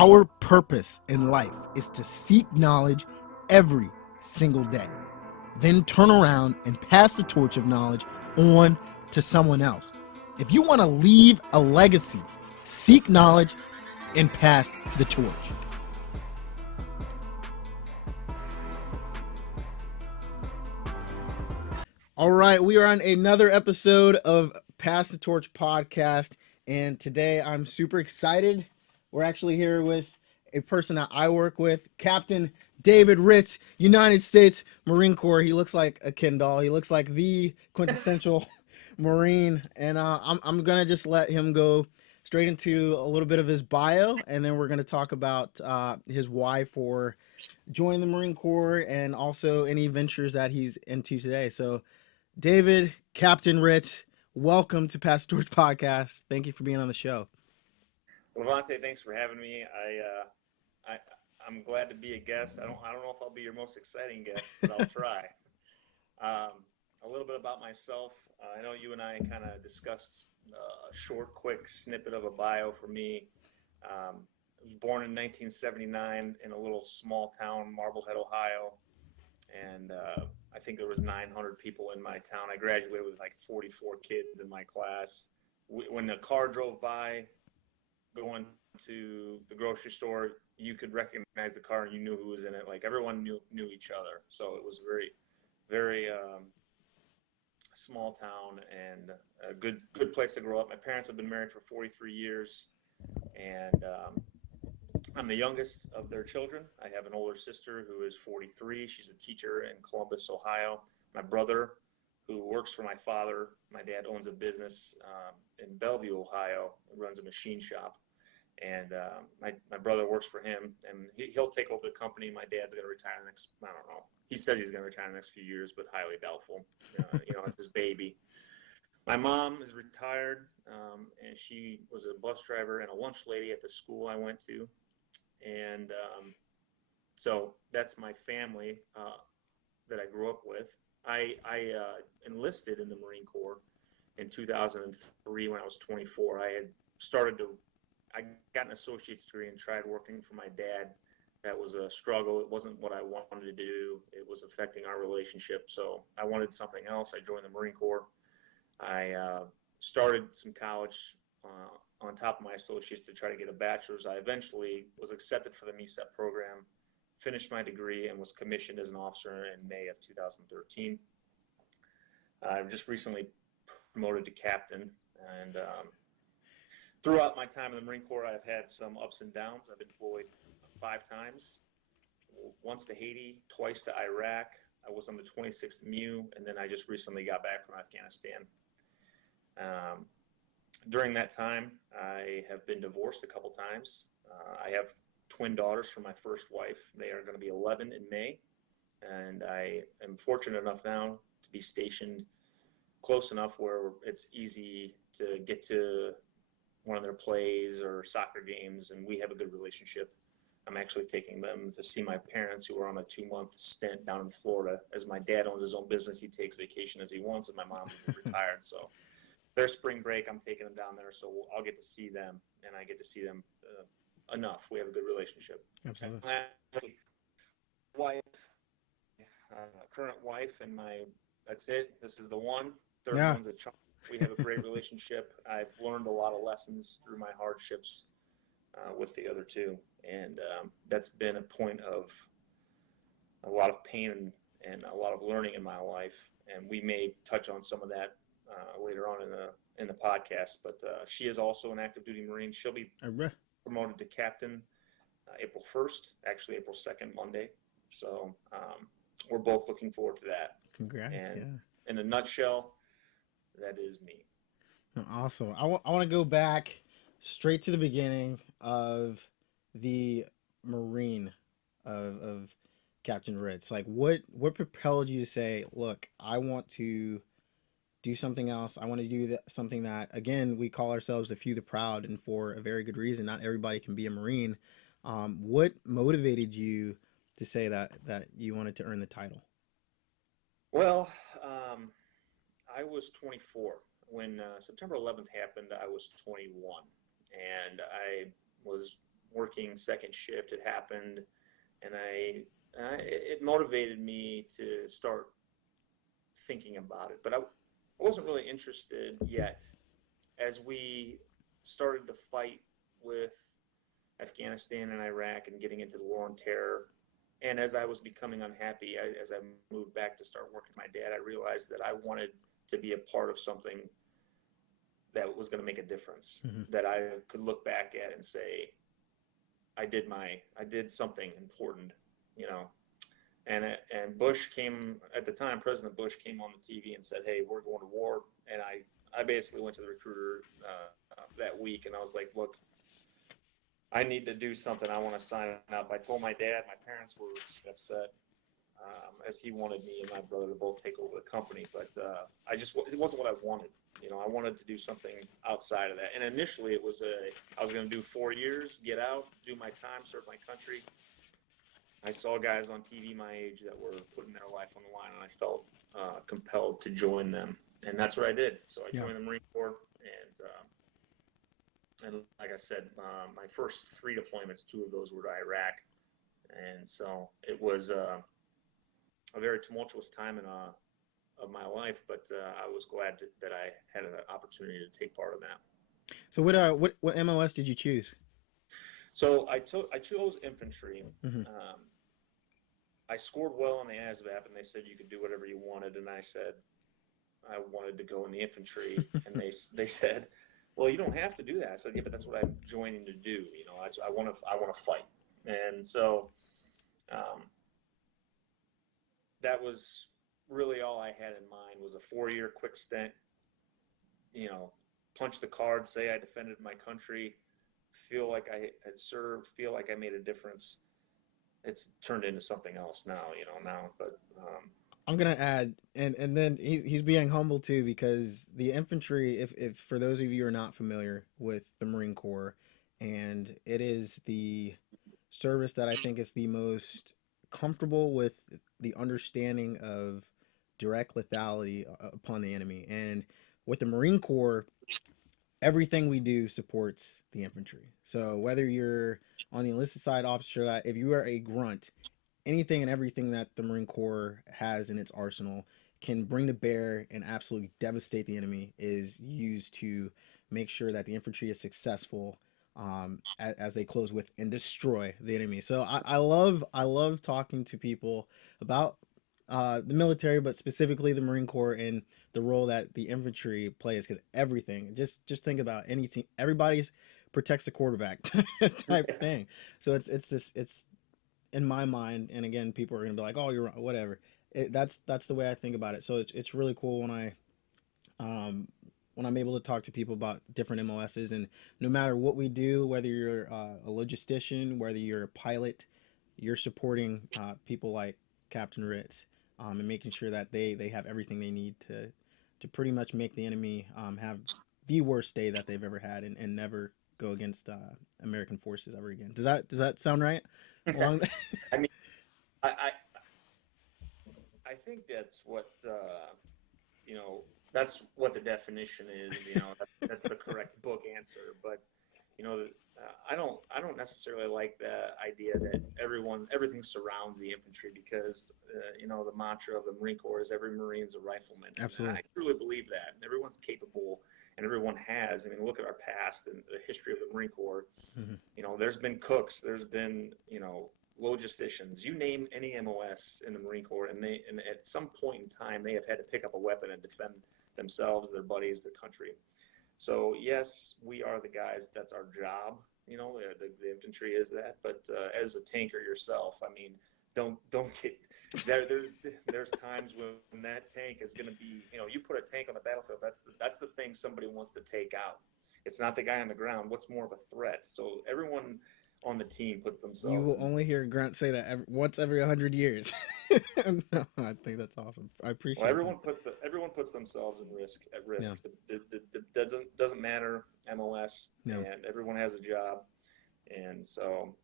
Our purpose in life is to seek knowledge every single day, then turn around and pass the torch of knowledge on to someone else. If you want to leave a legacy, seek knowledge and pass the torch. All right, we are on another episode of Pass the Torch podcast, and today I'm super excited. We're actually here with a person that I work with, Captain David Ritz, United States Marine Corps. He looks like a Ken doll. He looks like the quintessential Marine, and I'm gonna just let him go straight into a little bit of his bio, and then we're gonna talk about his why for joining the Marine Corps and also any ventures that he's into today. So, David, Captain Ritz, welcome to Pass the Torch podcast. Thank you for being on the show. Levante, thanks for having me. I'm glad to be a guest. I don't know if I'll be your most exciting guest, but I'll try. A little bit about myself. I know you and I kind of discussed a short, quick snippet of a bio for me. I was born in 1979 in a little small town, Marblehead, Ohio, and I think there was 900 people in my town. I graduated with like 44 kids in my class. When the car drove by, going to the grocery store, you could recognize the car and you knew who was in it. Like everyone knew each other. So it was very, very small town and a good place to grow up. My parents have been married for 43 years, and I'm the youngest of their children. I have an older sister who is 43. She's a teacher in Columbus, Ohio. My brother, who works for my father. My dad owns a business in Bellevue, Ohio, runs a machine shop. And my brother works for him, and he'll take over the company. My dad's going to retire next, I don't know. He says he's going to retire in the next few years, but highly doubtful. It's his baby. My mom is retired, and she was a bus driver and a lunch lady at the school I went to. And so that's my family that I grew up with. I enlisted in the Marine Corps in 2003 when I was 24. I got an associate's degree and tried working for my dad. That was a struggle. It wasn't what I wanted to do. It was affecting our relationship. So I wanted something else. I joined the Marine Corps. I started some college on top of my associates to try to get a bachelor's. I eventually was accepted for the MESEP program, finished my degree, and was commissioned as an officer in May of 2013. I just recently promoted to captain, and throughout my time in the Marine Corps, I've had some ups and downs. I've been deployed 5 times, once to Haiti, twice to Iraq. I was on the 26th MU, and then I just recently got back from Afghanistan. During that time, I have been divorced a couple times. I have twin daughters from my first wife. They are going to be 11 in May, and I am fortunate enough now to be stationed close enough where it's easy to get to one of their plays or soccer games, and we have a good relationship. I'm actually taking them to see my parents, who are on a 2-month stint down in Florida. As my dad owns his own business, he takes vacation as he wants, and my mom is retired. So their spring break, I'm taking them down there, so I'll get to see them, and I get to see them enough. We have a good relationship. Absolutely. Wife, current wife, and that's it. This is the one. Third one's a child. We have a great relationship. I've learned a lot of lessons through my hardships with the other two, and that's been a point of a lot of pain and a lot of learning in my life. And we may touch on some of that later on in the podcast. But she is also an active duty Marine. She'll be promoted to captain April 1st, actually April 2nd, Monday. So we're both looking forward to that. Congrats. And in a nutshell, that is me. Awesome. I want to go back straight to the beginning of the Marine of Captain Ritz. Like, what propelled you to say, look, I want to do something else. I want to do something that, again, we call ourselves the few, the proud, and for a very good reason. Not everybody can be a Marine. What motivated you to say that you wanted to earn the title? Well, I was 24 when September 11th happened. I was 21, and I was working second shift. It happened, and it motivated me to start thinking about it. But I wasn't really interested yet. As we started the fight with Afghanistan and Iraq and getting into the war on terror, and as I was becoming unhappy, as I moved back to start working with my dad, I realized that I wanted to be a part of something that was going to make a difference, that I could look back at and say, I did something important, you know. And Bush came at the time. President Bush came on the TV and said, "Hey, we're going to war." And I basically went to the recruiter that week, and I was like, "Look, I need to do something. I want to sign up." I told my dad. My parents were upset, as he wanted me and my brother to both take over the company. But it wasn't what I wanted. You know, I wanted to do something outside of that. And initially, I was going to do 4 years, get out, do my time, serve my country. I saw guys on TV my age that were putting their life on the line, and I felt compelled to join them. And that's what I did. So I joined the Marine Corps, and like I said, my first 3 deployments, 2 of those were to Iraq. And so it was a very tumultuous time of my life, but I was glad that I had an opportunity to take part in that. So what MOS did you choose? So I chose infantry. I scored well on the ASVAB, and they said you could do whatever you wanted, and I said I wanted to go in the infantry, and they said, "Well, you don't have to do that." I said, "Yeah, but that's what I'm joining to do. You know, I want to fight." And so that was really all I had in mind, was a 4-year quick stint. You know, punch the card, say I defended my country, feel like I had served, feel like I made a difference. It's turned into something else now, but I'm gonna add, and then he's being humble too, because the infantry, if for those of you who are not familiar with the Marine Corps, and it is the service that I think is the most comfortable with the understanding of direct lethality upon the enemy. And with the Marine Corps, everything we do supports the infantry. So whether you're on the enlisted side, officer side, if you are a grunt, anything and everything that the Marine Corps has in its arsenal can bring to bear and absolutely devastate the enemy is used to make sure that the infantry is successful, as they close with and destroy the enemy. So I love talking to people about the military, but specifically the Marine Corps and the role that the infantry plays, because everything, just think about any team, everybody's protects the quarterback type thing. So it's in my mind, and again, people are gonna be like, "Oh, you're wrong," whatever. That's the way I think about it. So it's really cool um, when I'm able to talk to people about different MOSs, and no matter what we do, whether you're a logistician, whether you're a pilot, you're supporting people like Captain Ritz, and making sure that they have everything they need to pretty much make the enemy have the worst day that they've ever had, and never go against American forces ever again. Does that sound right? Along I mean, I I think that's what you know. That's what the definition is. That's the correct book answer. But I don't necessarily like the idea that everything surrounds the infantry, because the mantra of the Marine Corps is every Marine's a rifleman. Absolutely. And I truly believe that everyone's capable, and everyone has. I mean, look at our past and the history of the Marine Corps. There's been cooks, there's been logisticians. You name any MOS in the Marine Corps, and at some point in time they have had to pick up a weapon and defend themselves, their buddies, their country. So yes, we are the guys. That's our job. The infantry is that. But as a tanker yourself, I mean, don't get there. There's times when that tank is going to be. You put a tank on the battlefield. That's the thing somebody wants to take out. It's not the guy on the ground. What's more of a threat? So everyone on the team puts themselves. You will only hear Grant say that once every 100 years. No, I think that's awesome. I appreciate. Well, everyone puts themselves at risk. Yeah. It doesn't matter MOS, yeah. And everyone has a job, and so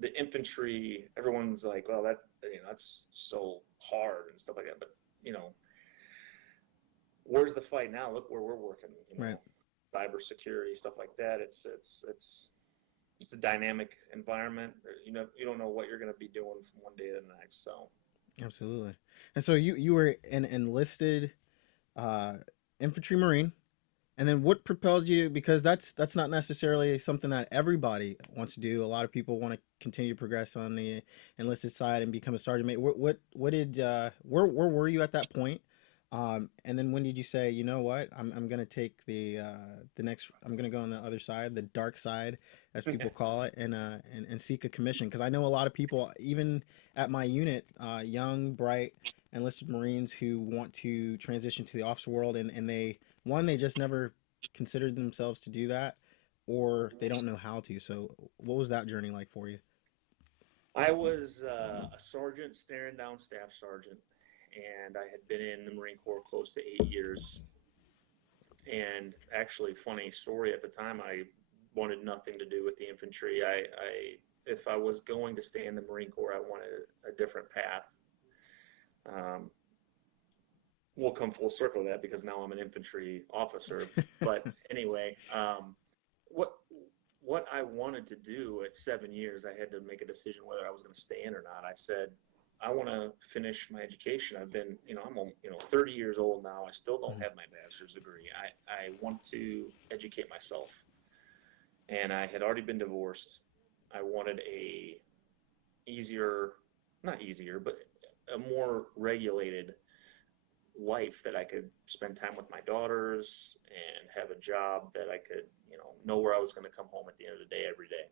the infantry. Everyone's like, well, that's so hard and stuff like that. But where's the fight now? Look where we're working. Right. cybersecurity, stuff like that. It's a dynamic environment. You don't know what you're going to be doing from one day to the next. So Absolutely. And so you were an enlisted uh, infantry marine. And then what propelled you? Because that's not necessarily something that everybody wants to do. A lot of people want to continue to progress on the enlisted side and become a sergeant major. What did where were you at that point? And then when did you say, you know what, I'm gonna take the next, I'm gonna go on the other side, the dark side, as people call it, and seek a commission? Because I know a lot of people, even at my unit, young, bright enlisted Marines who want to transition to the officer world, and they just never considered themselves to do that, or they don't know how to. So what was that journey like for you? I was a sergeant staring down staff sergeant, and I had been in the Marine Corps close to 8 years. And actually, funny story, at the time, I wanted nothing to do with the infantry. If I was going to stay in the Marine Corps, I wanted a different path. Um, we'll come full circle to that because now I'm an infantry officer. But anyway, what what I wanted to do at 7 years, I had to make a decision whether I was going to stay in or not. I said, I want to finish my education. I've been, I'm 30 years old now. I still don't have my bachelor's degree. I want to educate myself, and I had already been divorced. I wanted a easier, not easier, but a more regulated life that I could spend time with my daughters and have a job that I could, know where I was going to come home at the end of the day every day.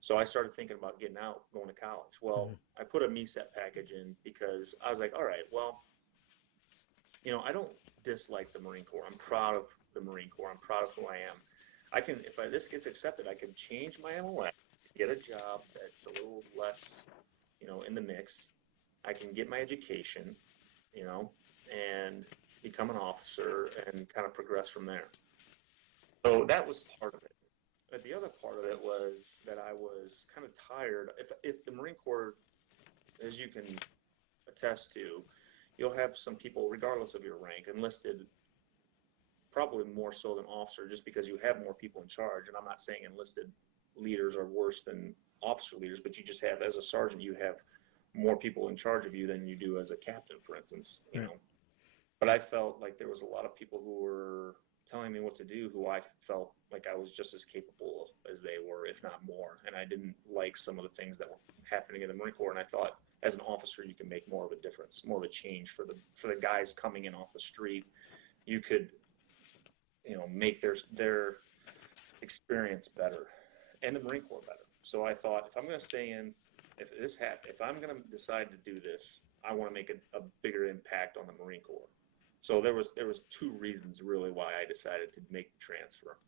So I started thinking about getting out, going to college. Well, I put a MESET package in because I was like, all right, well, I don't dislike the Marine Corps. I'm proud of the Marine Corps. I'm proud of who I am. If this gets accepted, I can change my MOS, get a job that's a little less, in the mix. I can get my education, and become an officer and kind of progress from there. So that was part of it. But the other part of it was that I was kind of tired. If the Marine Corps, as you can attest to, you'll have some people, regardless of your rank, enlisted probably more so than officer, just because you have more people in charge. And I'm not saying enlisted leaders are worse than officer leaders, but you just have, as a sergeant, you have more people in charge of you than you do as a captain, for instance. But I felt like there was a lot of people who were telling me what to do, who I felt like I was just as capable as they were, if not more. And I didn't like some of the things that were happening in the Marine Corps. And I thought, as an officer, you can make more of a difference, more of a change for the guys coming in off the street. You could, make their experience better, and the Marine Corps better. So I thought, if I'm going to stay in, if I'm going to decide to do this, I want to make a bigger impact on the Marine Corps. So there was two reasons really why I decided to make the transfer.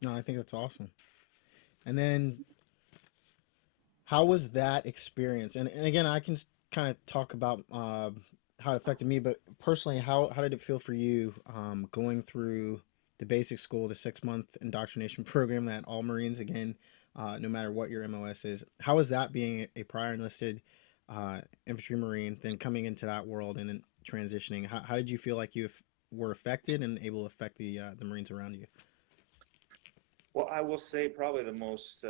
No, I think that's awesome. And then how was that experience? And again, I can kind of talk about how it affected me, but personally, how did it feel for you going through the basic school, the 6 month indoctrination program that all Marines, again, no matter what your MOS is, how was that being a prior enlisted infantry Marine, then coming into that world and then transitioning? How did you feel like you were affected and able to affect the Marines around you? Well, I will say probably the most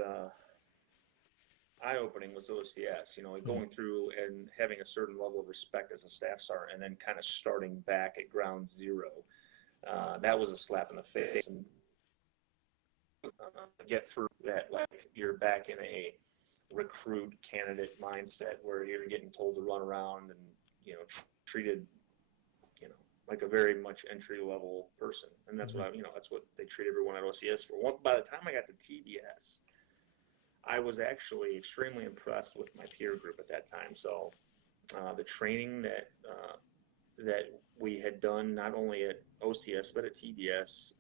eye-opening was OCS, going through and having a certain level of respect as a staff sergeant, and then kind of starting back at ground zero. That was a slap in the face. And get through that, like you're back in a recruit candidate mindset where you're getting told to run around and, treated, like a very much entry level person. And that's what that's what they treat everyone at OCS for. By the time I got to TBS, I was actually extremely impressed with my peer group at that time. So the training that we had done, not only at OCS but at TBS,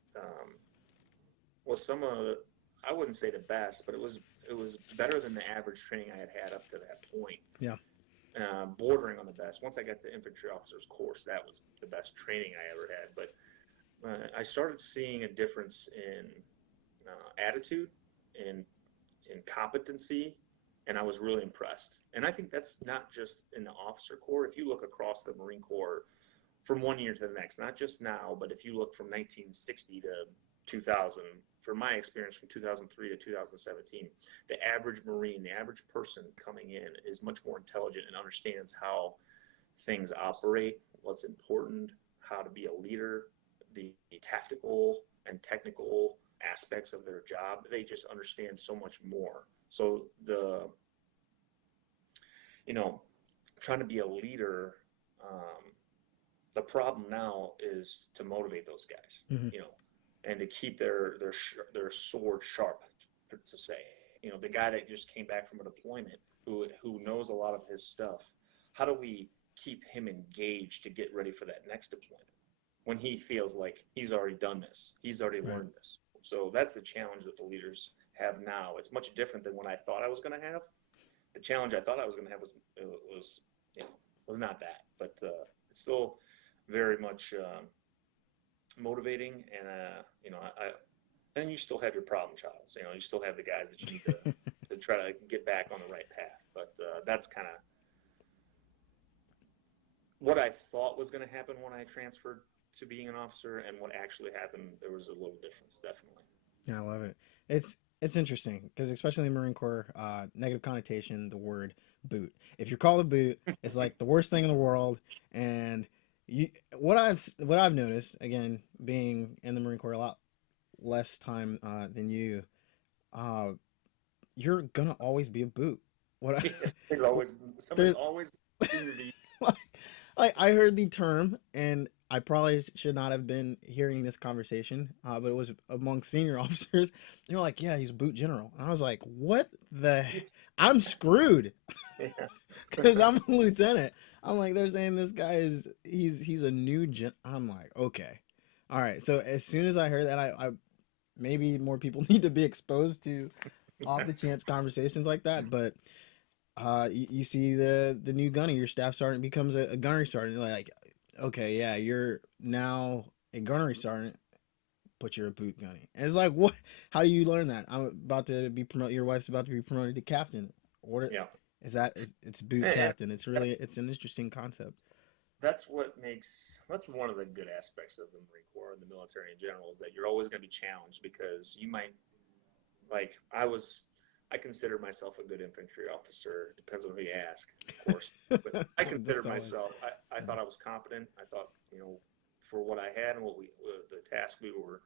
was some of the, I wouldn't say the best, but it was better than the average training I had up to that point. Yeah. Bordering on the best. Once I got to infantry officers course, that was the best training I ever had. But I started seeing a difference in attitude, in competency, and I was really impressed. And I think that's not just in the officer corps. If you look across the Marine Corps from one year to the next, not just now, but if you look from 1960 to 2000, from my experience from 2003 to 2017, the average Marine, the average person coming in is much more intelligent and understands how things operate, what's important, how to be a leader, the tactical and technical aspects of their job. They just understand so much more. So you know, trying to be a leader, the problem now is to motivate those guys, Mm-hmm. you know, and to keep their sword sharp, to say, you know, the guy that just came back from a deployment who knows a lot of his stuff. How do we keep him engaged to get ready for that next deployment when he feels like he's already done this, he's already Right. learned this? So that's the challenge that the leaders have now. It's much different than what I thought I was going to have. The challenge I thought I was going to have was you know, was not that, but it's still very much motivating, and you know, and you still have your problem childs. You know, you still have the guys that you need to try to get back on the right path. But that's kind of what I thought was going to happen when I transferred to being an officer, and what actually happened. There was a little difference, definitely. Yeah, I love it. It's interesting because especially in the Marine Corps, negative connotation, the word boot. If you're called a boot, it's like the worst thing in the world. And you, what I've noticed again, being in the Marine Corps a lot less time than you, uh, you're gonna always be a boot. What Yes, there's always somebody's there's always senior to you. like, like I heard the term, and I probably should not have been hearing this conversation, but it was among senior officers. They're like, "Yeah, he's a boot general," and I was like, "What the? I'm screwed Yeah. because I'm a lieutenant." I'm like, they're saying this guy is he's a new gen. I'm like, okay, all right. So as soon as I heard that, I maybe more people need to be exposed to off the chance conversations like that, but you see the new gunner, your staff sergeant becomes a gunnery sergeant. Like, okay, yeah, you're now a gunnery sergeant, but you're a boot gunny. And it's like, what? How do you learn that? I'm about to be promoted. Your wife's about to be promoted to captain. What Yeah. is that? It's boot And captain. It's really it's an interesting concept. that's one of the good aspects of the Marine Corps and the military in general, is that you're always going to be challenged, because you might, like, I consider myself a good infantry officer. Depends on who you ask, of course. But I consider That's always. myself. I thought I was competent. I thought, you know, for what I had and the task we were,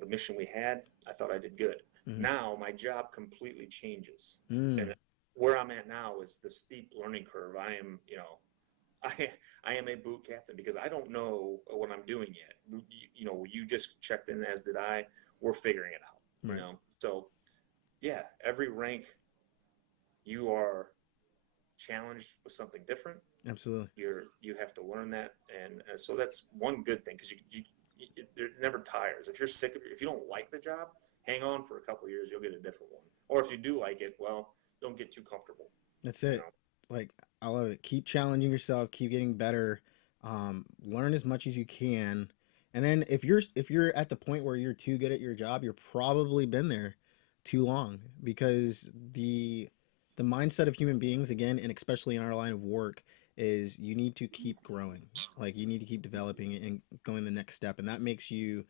the mission we had, I thought I did good. Mm-hmm. Now my job completely changes, Mm, and where I'm at now is the steep learning curve. I am, you know, I am a boot captain because I don't know what I'm doing yet. You know, you just checked in, as did I. We're figuring it out. You right. know, so yeah, every rank you are challenged with something different. Absolutely. You have to learn that, and so that's one good thing, because it never tires. If you're sick of it, if you don't like the job, hang on for a couple of years. You'll get a different one. Or if you do like it, well, don't get too comfortable. That's You it. know. Like I love it. Keep challenging yourself. Keep getting better. Learn as much as you can. And then if you're at the point where you're too good at your job, you're probably been there too long because the mindset of human beings again, and especially in our line of work, is you need to keep growing. Like you need to keep developing and going the next step, and that makes you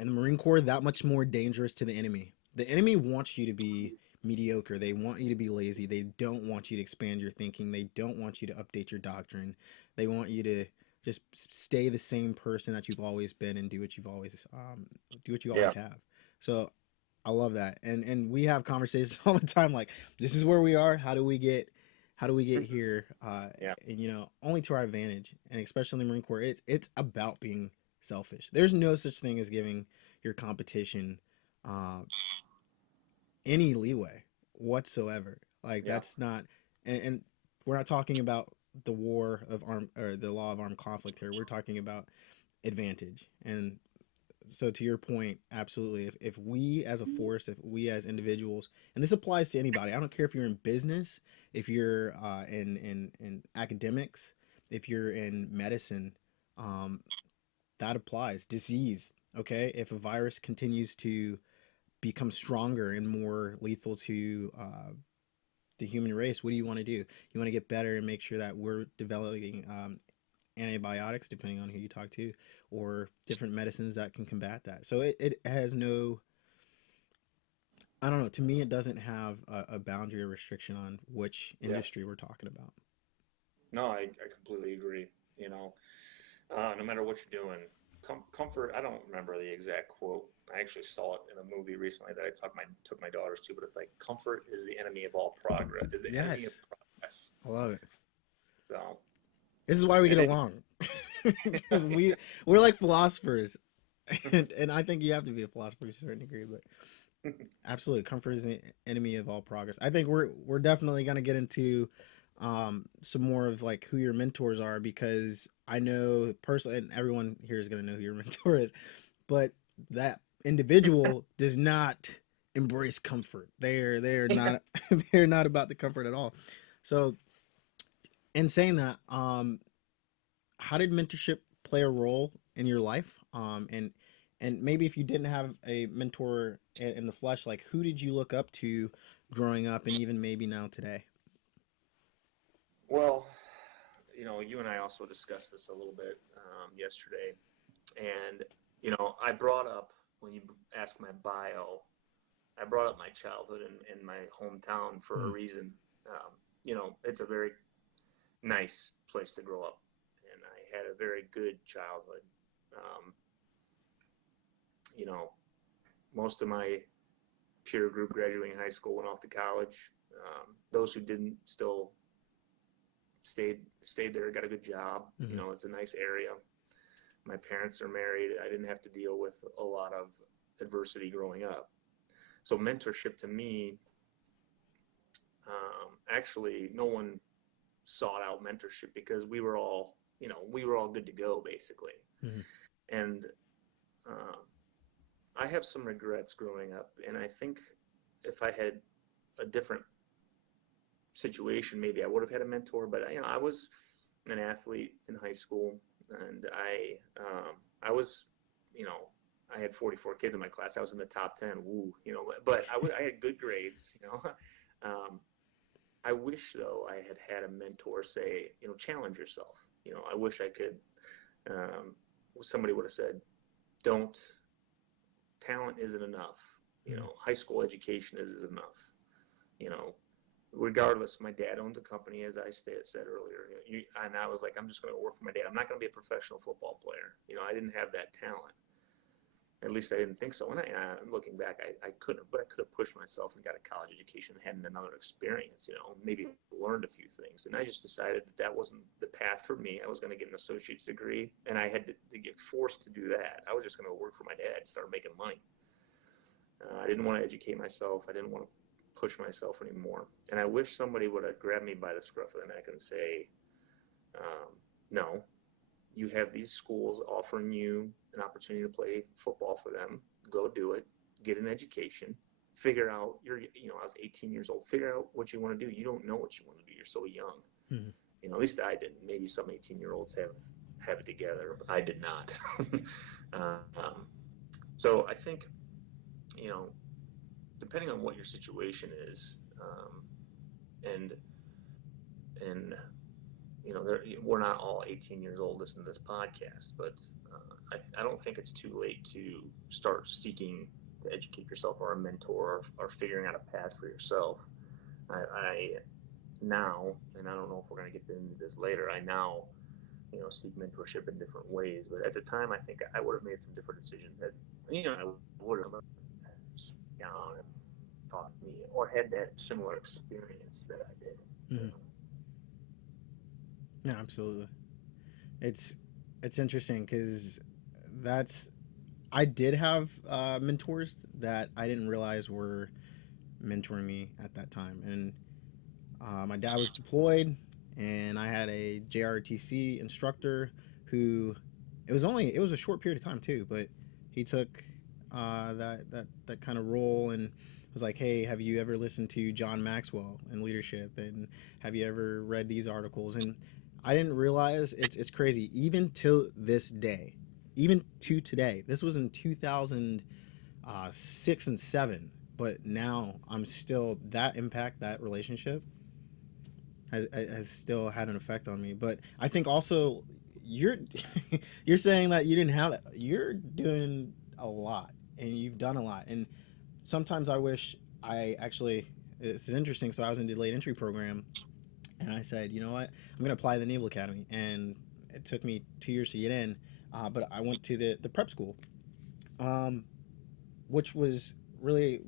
in the Marine Corps that much more dangerous to the enemy. The enemy wants you to be mediocre. They want you to be lazy. They don't want you to expand your thinking. They don't want you to update your doctrine. They want you to just stay the same person that you've always been and do what you Yeah. always have. So I love that. And we have conversations all the time like this is where we are. How do we get here? Yeah. And you know, only to our advantage. And especially in the Marine Corps, it's about being selfish. There's no such thing as giving your competition uh, any leeway whatsoever. Like Yeah. that's not, and we're not talking about the war of arm or the law of armed conflict here. We're talking about advantage. And so to your point, absolutely. If we as a force, if we as individuals, and this applies to anybody, I don't care if you're in business, if you're in academics, if you're in medicine, um, that applies. Disease, okay? If a virus continues to become stronger and more lethal to the human race, what do you want to do? You want to get better and make sure that we're developing antibiotics, depending on who you talk to, or different medicines that can combat that. So it has no, I don't know, to me, it doesn't have a boundary or restriction on which Yeah. industry we're talking about. No, I completely agree. You know, no matter what you're doing, comfort. I don't remember the exact quote. I actually saw it in a movie recently that I took my daughters to, but it's like comfort is the enemy of all progress. Is the enemy of Yes, progress. I love it. So, This is why we get and it, along. Because we're like philosophers. And I think you have to be a philosopher to a certain degree, but absolutely, comfort is the enemy of all progress. I think we're definitely gonna get into some more of like who your mentors are, because I know personally, and everyone here is gonna know who your mentor is, but that individual does not embrace comfort. They're yeah. not they're not about the comfort at all. So, in saying that, how did mentorship play a role in your life? And maybe if you didn't have a mentor in the flesh, like who did you look up to growing up, and even maybe now today? Well, you know, you and I also discussed this a little bit yesterday, and you know, I brought up when you asked my bio, I brought up my childhood in my hometown for a Mm, reason. You know, it's a very nice place to grow up, and I had a very good childhood. Um, you know, most of my peer group graduating high school went off to college. Those who didn't still stayed there, got a good job. You mm-hmm, know, it's a nice area. My parents are married. I didn't have to deal with a lot of adversity growing up. So mentorship to me, actually, no one sought out mentorship because we were all, you know, we were all good to go basically. mm-hmm, And um, I have some regrets growing up, and I think if I had a different situation, maybe I would have had a mentor. But you know, I was an athlete in high school, and I was, you know, I had 44 kids in my class. I was in the top 10. Woo, you know, but I had good grades. You know, um, I wish though I had had a mentor say, you know, challenge yourself. You know, I wish I could. Um, somebody would have said, don't. Talent isn't enough. You mm-hmm, know, high school education isn't enough. You know, regardless, my dad owns a company, as I said earlier. And I was like, I'm just going to work for my dad. I'm not going to be a professional football player. You know, I didn't have that talent. At least I didn't think so. And looking back, I couldn't have, but I could have pushed myself and got a college education and had another experience, you know, maybe learned a few things. And I just decided that that wasn't the path for me. I was going to get an associate's degree, and I had to get forced to do that. I was just going to work for my dad and start making money. I didn't want to educate myself. I didn't want to push myself anymore. And I wish somebody would have grabbed me by the scruff of the neck and say, no, you have these schools offering you an opportunity to play football for them. Go do it. Get an education. Figure out you know, I was 18 years old. Figure out what you want to do. You don't know what you want to do. You're so young. mm-hmm. You know, at least I didn't. Maybe some 18-year-olds have it together, but I did not. um, so I think, you know, depending on what your situation is, and and you know, we're not all 18 years old listening to this podcast, but I don't think it's too late to start seeking to educate yourself or a mentor, or figuring out a path for yourself. I now, and I don't know if we're going to get into this later, I now, you know, seek mentorship in different ways. But at the time, I think I would have made some different decisions that, you know, I would have down and taught me, or had that similar experience that I did. You Mm-hmm. Yeah, absolutely. It's it's interesting because that's I did have mentors that I didn't realize were mentoring me at that time, and my dad was deployed, and I had a JRTC instructor who it was a short period of time too, but he took that kind of role and was like, hey, have you ever listened to John Maxwell and leadership, and have you ever read these articles? And I didn't realize it's crazy even till this day, even to today. This was in 2006 and 7, but now I'm still that impact, that relationship has still had an effect on me. But I think also you're you're saying that you didn't have it. You're doing a lot, and you've done a lot. And sometimes I wish I actually. This is interesting. So I was in a delayed entry program, and I said, you know what, I'm going to apply to the Naval Academy, and it took me 2 years to get in, but I went to the prep school, um, which was really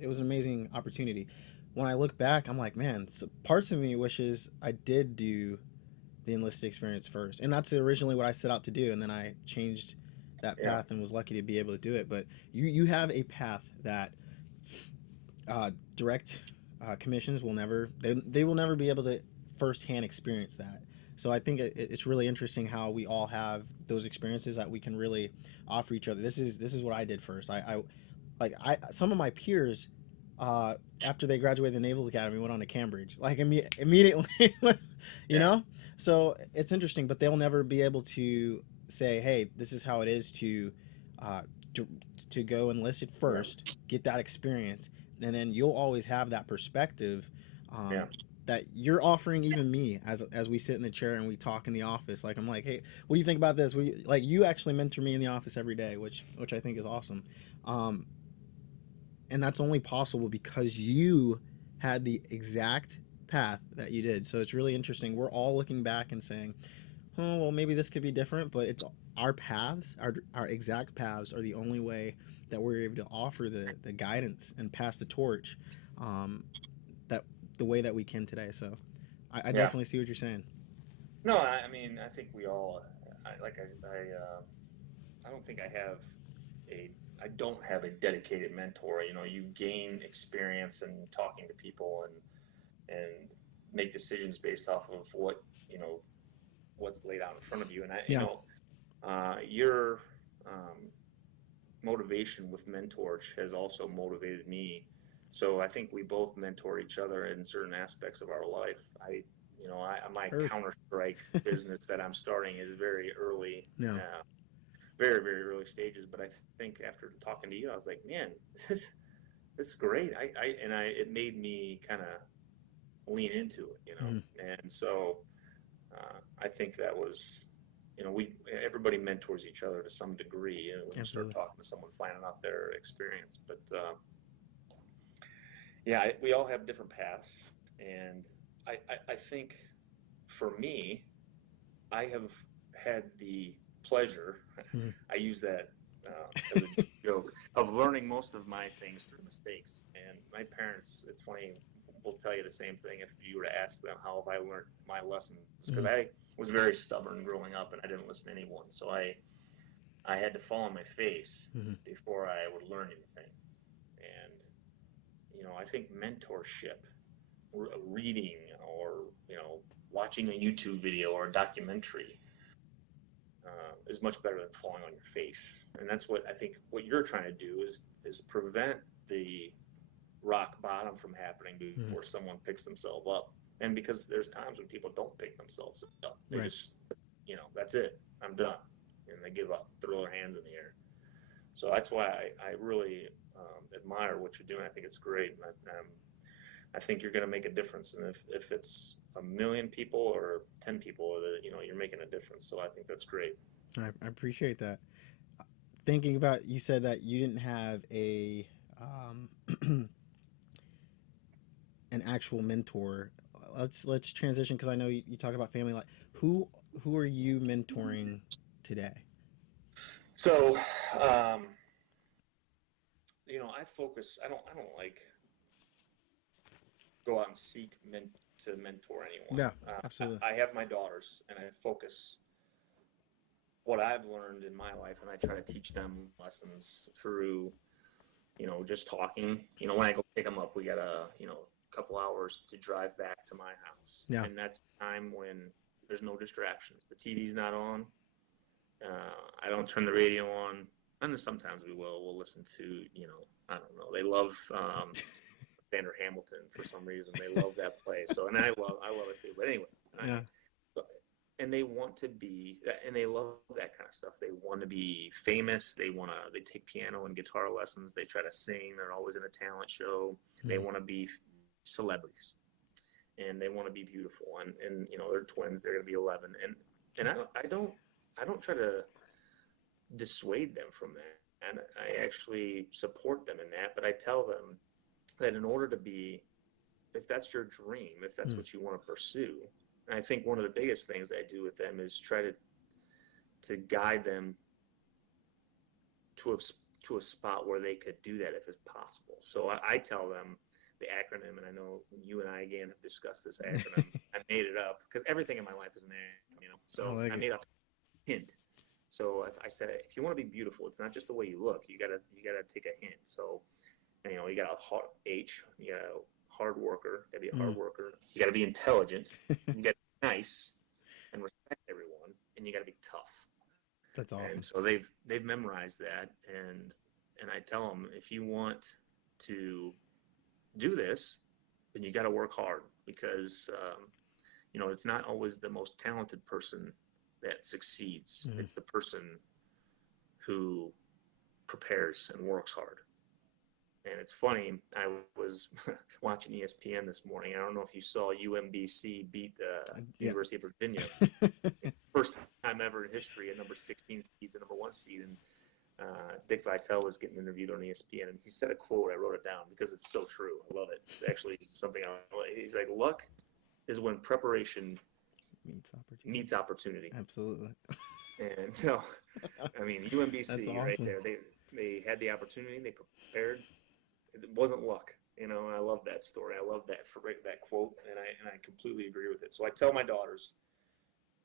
it was an amazing opportunity. When I look back, I'm like, man, so parts of me wishes I did do the enlisted experience first, and that's originally what I set out to do, and then I changed that Yeah. path and was lucky to be able to do it. But you have a path that direct commissions will never they will never be able to firsthand experience that. So I think it's really interesting how we all have those experiences that we can really offer each other. This is what I did first. I some of my peers, after they graduated the Naval Academy, went on to Cambridge like immediately, you Yeah. know. So it's interesting, but they'll never be able to say, hey, this is how it is uh, to to go enlisted Yeah. first, get that experience, and then you'll always have that perspective, Yeah. that you're offering even me as we sit in the chair and we talk in the office. Like I'm like, hey, what do you think about this? Like you actually mentor me in the office every day, which I think is awesome. Um, and that's only possible because you had the exact path that you did. So it's really interesting. We're all looking back and saying, oh, well, maybe this could be different, but it's our paths, our exact paths are the only way that we're able to offer the guidance and pass the torch, um, that the way that we can today. So I Yeah. definitely see what you're saying. No, I mean, I think we all, I don't think a, I don't have a dedicated mentor. You know, you gain experience in talking to people and make decisions based off of what, you know, what's laid out in front of you. And Yeah, your motivation with Mentorch has also motivated me. So I think we both mentor each other in certain aspects of our life. My Earth. Counter Strike business that I'm starting is very early, Yeah, very very early stages. But I think after talking to you, I was like, man, this is great. It made me kind of lean into it, you know. mm-hmm. And so I think that was, we everybody mentors each other to some degree, when you start Absolutely. talking to someone, finding out their experience. But yeah, we all have different paths, and I think for me, I have had the pleasure, Mm-hmm. I use that as a joke, of learning most of my things through mistakes. And my parents, it's funny, will tell you the same thing if you were to ask them how have I learned my lessons. Because Mm-hmm. I was very stubborn growing up and I didn't listen to anyone. So I had to fall on my face Mm-hmm. before I would learn anything. And, I think mentorship, reading or, watching a YouTube video or a documentary is much better than falling on your face. And that's what I think what you're trying to do is prevent the rock bottom from happening Mm-hmm. before someone picks themselves up. And because there's times when people don't pick themselves up, they Right. just, that's it, I'm done, and they give up, throw their hands in the air. So that's why I really admire what you're doing. I think it's great, and I think you're going to make a difference. And if it's a million people or 10 people, you're making a difference. So I think that's great. I appreciate that. Thinking about, you said that you didn't have a an actual mentor. Let's transition because I know you talk about family life. Who are you mentoring today? So, um, I focus. I don't like go out and seek to mentor anyone. Yeah, absolutely. I have my daughters, and I focus what I've learned in my life, and I try to teach them lessons through, just talking. When I go pick them up, we got a couple hours to drive back to my house, Yeah. and that's time when there's no distractions. The TV's not on. I don't turn the radio on, and then sometimes we'll listen to, I don't know. They love Vander Hamilton for some reason. They love that play. So, and I love it too. But anyway, Yeah. and they want to be, and they love that kind of stuff. They want to be famous. They take piano and guitar lessons. They try to sing. They're always in a talent show. Mm-hmm. They want to be celebrities, and they want to be beautiful. And they're twins. They're going to be 11. And And I don't try to dissuade them from that. And I actually support them in that, but I tell them that in order to be, if that's your dream, if that's Mm, what you want to pursue, and I think one of the biggest things I do with them is try to guide them to a spot where they could do that if it's possible. So I tell them the acronym, and I know you and I again have discussed this acronym. I made it up because everything in my life is an acronym, you know. I So like I it. made up hint. So if I said, if you want to be beautiful, it's not just the way you look. You gotta take a hint. So you know, you got a hard H. You got a hard worker. You gotta be a hard Mm, worker. You gotta be intelligent. You gotta be nice and respect everyone, and you gotta be tough. that's And awesome. so they've memorized that, and I tell them, if you want to do this, then you got to work hard because you know, it's not always the most talented person that succeeds. Mm, It's the person who prepares and works hard. And it's funny, I was watching ESPN this morning. I don't know if you saw UMBC beat yeah. University of Virginia. First time ever in history, a number 16 seeds, a number one seed. And Dick Vitale was getting interviewed on ESPN, and he said a quote. I wrote it down because it's so true. I love it. It's actually something he's like, luck is when preparation Meets opportunity. meets opportunity. Absolutely. And so, I mean, That's UMBC right awesome. there, they had the opportunity, they prepared. It wasn't luck, you know. And I love that story. I love that quote, and I completely agree with it. So I tell my daughters,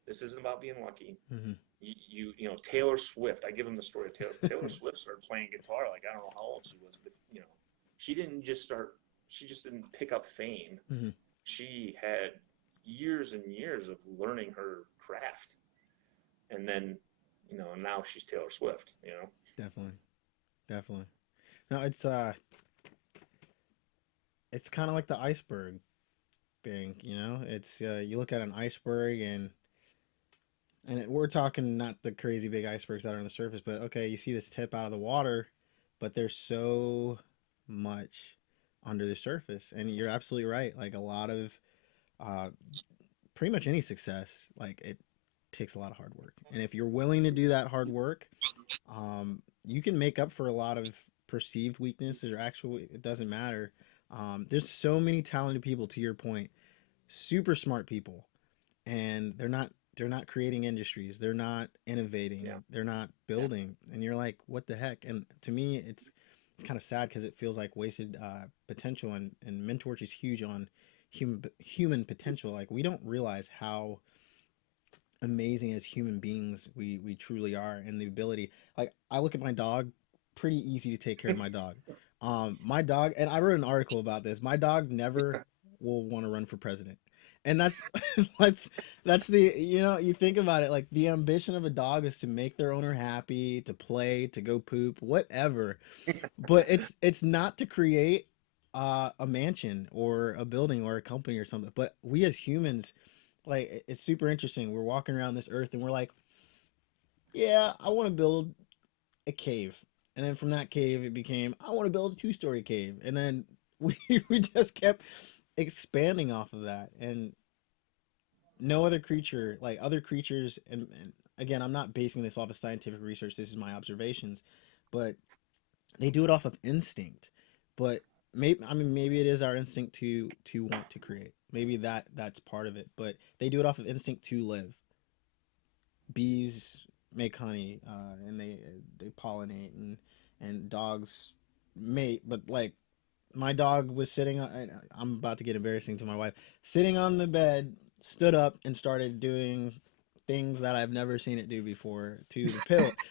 this isn't about being lucky. Hmm. You know, Taylor Swift. I give them the story of Taylor. Taylor Swift started playing guitar like, I don't know how old she was, but you know, she didn't just start. She just didn't pick up fame. Hmm. She had years and years of learning her craft, and then, you know, now she's Taylor Swift. You know. Definitely. Definitely. No, it's kind of like the iceberg thing, you know? It's you look at an iceberg we're talking not the crazy big icebergs that are on the surface, but okay, you see this tip out of the water, but there's so much under the surface. And you're absolutely right. Like a lot of uh pretty much any success, like it takes a lot of hard work. And if you're willing to do that hard work, you can make up for a lot of perceived weakness or actual, it doesn't matter. There's so many talented people, to your point, super smart people, and they're not creating industries, they're not Yeah. innovating, they're not building, and you're like, what the heck? And to me, it's kind of sad because it feels like wasted potential, and Mentorch is huge on human potential. Like we don't realize how amazing as human beings we truly are, and the ability, like I look at my dog, pretty easy to take care of my dog. My dog, and I wrote an article about this, my dog never will want to run for president. And that's that's that's the, you think about it, like the ambition of a dog is to make their owner happy, to play, to go poop, whatever. But it's not to create a mansion or a building or a company or something. But we as humans, like it's super interesting. We're walking around this earth and we're like, yeah, I want to build a cave. And then from that cave it became, I want to build a two-story cave. And then we we just kept expanding off of that. And no other creature, like other creatures, and again, I'm not basing this off of scientific research, this is my observations, but they do it off of instinct. But maybe, I mean, maybe it is our instinct to want to create. Maybe that's part of it. But they do it off of instinct to live. Bees make honey, and they pollinate, and dogs mate. But like my dog was sitting on, I'm about to get embarrassing to my wife, sitting on the bed, stood up and started doing things that I've never seen it do before to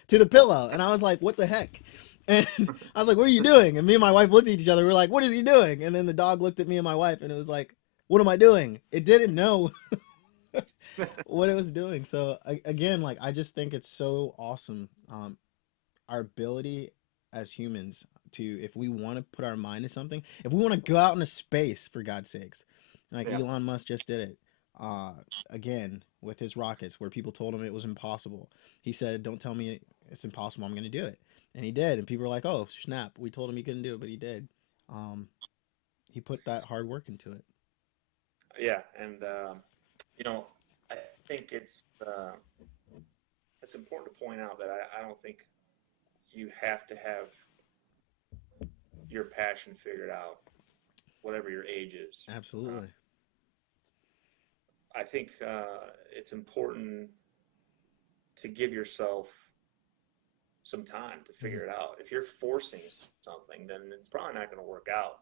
the pillow. And I was like, what the heck? And I was like, what are you doing? And me and my wife looked at each other. We are like, what is he doing? And then the dog looked at me and my wife, and it was like, what am I doing? It didn't know what it was doing. So again, like I just think it's so awesome, our ability as humans to, if we want to put our mind to something, if we want to go out into space, for God's sakes, like Yeah. Elon Musk just did it, uh again with his rockets, where people told him it was impossible. He said, don't tell me it's impossible, I'm going to do it. And he did, and people were like, oh snap, we told him he couldn't do it, but he did. um he put that hard work into it. Yeah. And you know, I think it's important to point out that I don't think you have to have your passion figured out, whatever your age is. Absolutely. I think it's important to give yourself some time to figure it out. If you're forcing something, then it's probably not going to work out.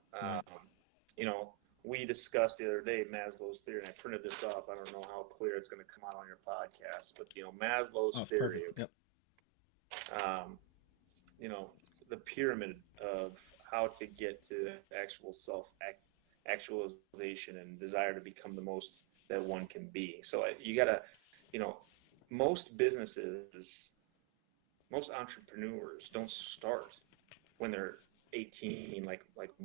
You know, we discussed the other day Maslow's theory, and I printed this off. I don't know how clear it's going to come out on your podcast, but you know, Maslow's theory. Yep. You know, the pyramid of how to get to actual self-actualization and desire to become the most that one can be. So you got to, you know, most businesses, most entrepreneurs don't start when they're 18, like a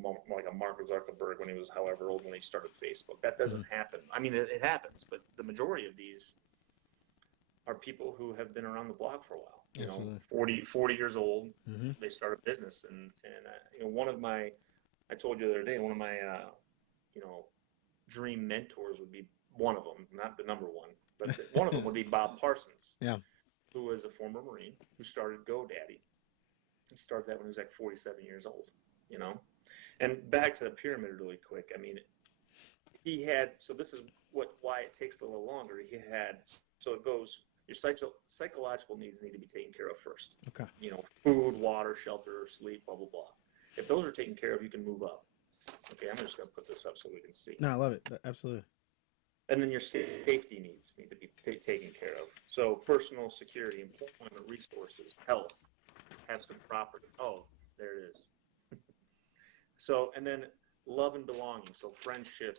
Mark Zuckerberg when he was however old when he started Facebook. That doesn't happen. I mean, it happens, but the majority of these are people who have been around the block for a while. You know, 40 years old, they start a business, and you know, I told you the other day, one of my you know, dream mentors would be one of them, not the number one, but one of them would be Bob Parsons. Yeah. Who was a former Marine who started GoDaddy. He started that when he was like 47 years old, you know? And back to the pyramid really quick. I mean, he had, so this is why it takes a little longer. So it goes, your psychological needs need to be taken care of first. Okay. You know, food, water, shelter, sleep, blah, blah, blah. If those are taken care of, you can move up. Okay, I'm just going to put this up so we can see. No, I love it. Absolutely. And then your safety needs need to be taken care of. So personal security, employment, resources, health, have some property. Oh, there it is. So, and then love and belonging. So friendship,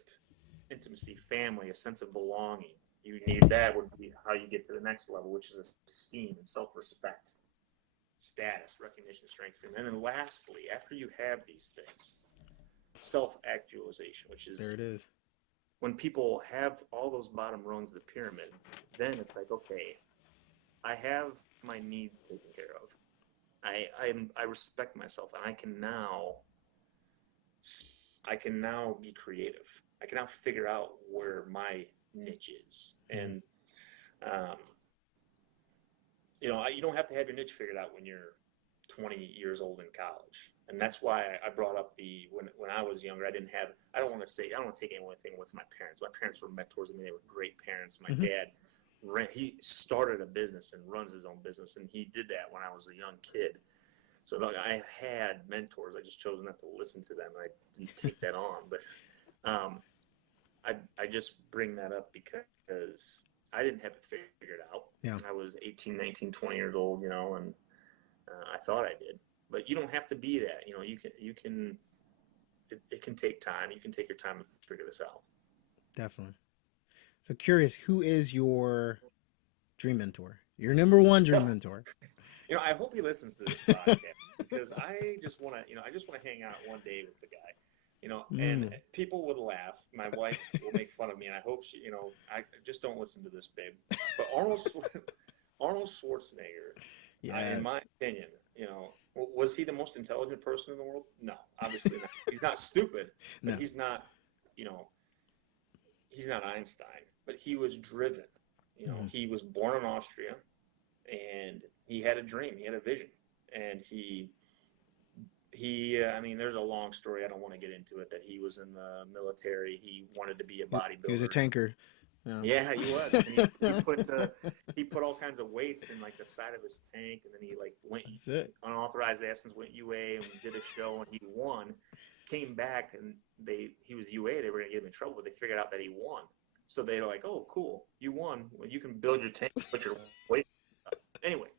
intimacy, family, a sense of belonging. You need that would be how you get to the next level, which is esteem and self-respect, status, recognition, strength. And then lastly, after you have these things, self-actualization, which is there it is. When people have all those bottom rungs of the pyramid, then it's like, okay, I have my needs taken care of. I respect myself, and I can now be creative. I can now figure out where my niche is, and you know, you don't have to have your niche figured out when you're 20 years old in college. And that's why I brought up when I was younger, I don't want to take anything away from my parents. My parents were mentors. I mean, they were great parents. My dad, he started a business and runs his own business. And he did that when I was a young kid. So I had mentors. I just chose not to listen to them. I didn't take that on. But I just bring that up because I didn't have it figured out. Yeah. I was 18, 19, 20 years old, you know, and I thought I did. But you don't have to be that. You know, it can take time. You can take your time to figure this out. Definitely. So curious, who is your dream mentor? Your number one dream mentor? You know, I hope he listens to this podcast because I just want to hang out one day with the guy. You know, and people would laugh. My wife will make fun of me, and I hope she, you know, I just don't listen to this, babe. But Arnold Schwarzenegger, in my opinion, you know, was he the most intelligent person in the world? No, obviously not. He's not stupid, but he's not, you know, he's not Einstein. But he was driven. You know, he was born in Austria, and he had a dream. He had a vision, and he. I mean, there's a long story. I don't want to get into it. That he was in the military. He wanted to be a bodybuilder. He was a tanker. Yeah, he was. And he put all kinds of weights in like the side of his tank, and then he like went unauthorized absence, went UA, and did a show, and he won. Came back, and he was UA. They were gonna get him in trouble, but they figured out that he won. So they were like, "Oh, cool, you won. Well, you can build your tank, put your weight." Anyway,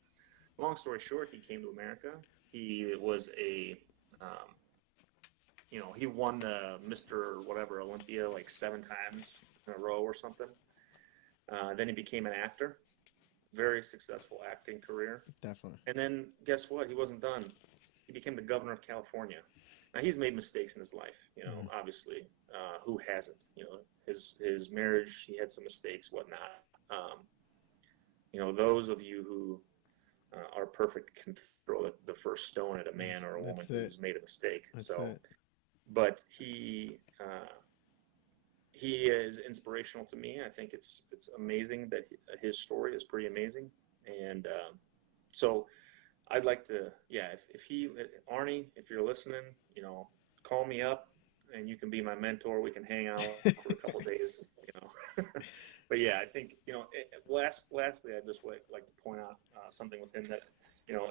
long story short, he came to America. He was you know, he won the Mr. Whatever Olympia like 7 times in a row or something. Then he became an actor, very successful acting career. Definitely. And then guess what? He wasn't done. He became the governor of California. Now he's made mistakes in his life, you know, obviously. Who hasn't? You know, his marriage, he had some mistakes, whatnot. You know, those of you who are perfect can throw the first stone at a man or a woman who's made a mistake. But he he is inspirational to me. I think it's amazing that his story is pretty amazing, and so I'd like to, yeah, Arnie, if you're listening, call me up and you can be my mentor. We can hang out for a couple days, But yeah, I think, lastly, I just would like to point out something with him that,